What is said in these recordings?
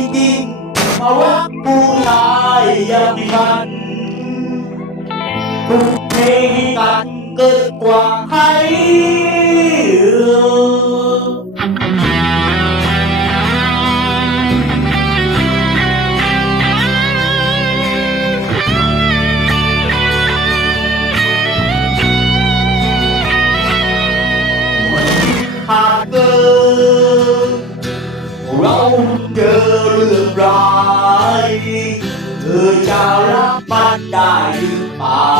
pagiging mawak buhay ang man Kung thế hitan kết quả hay เจอเรื่องร้าย เธอจะรับมันได้หรือเปล่า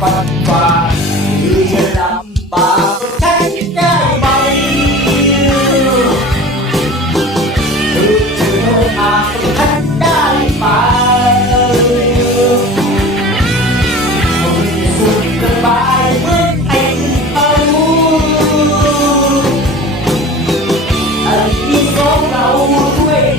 văn và như trên đám bà cánh cái bay từ từ mà cánh đai bay hồi xuân cơn bay bước anh âu anh đi gió đầu quê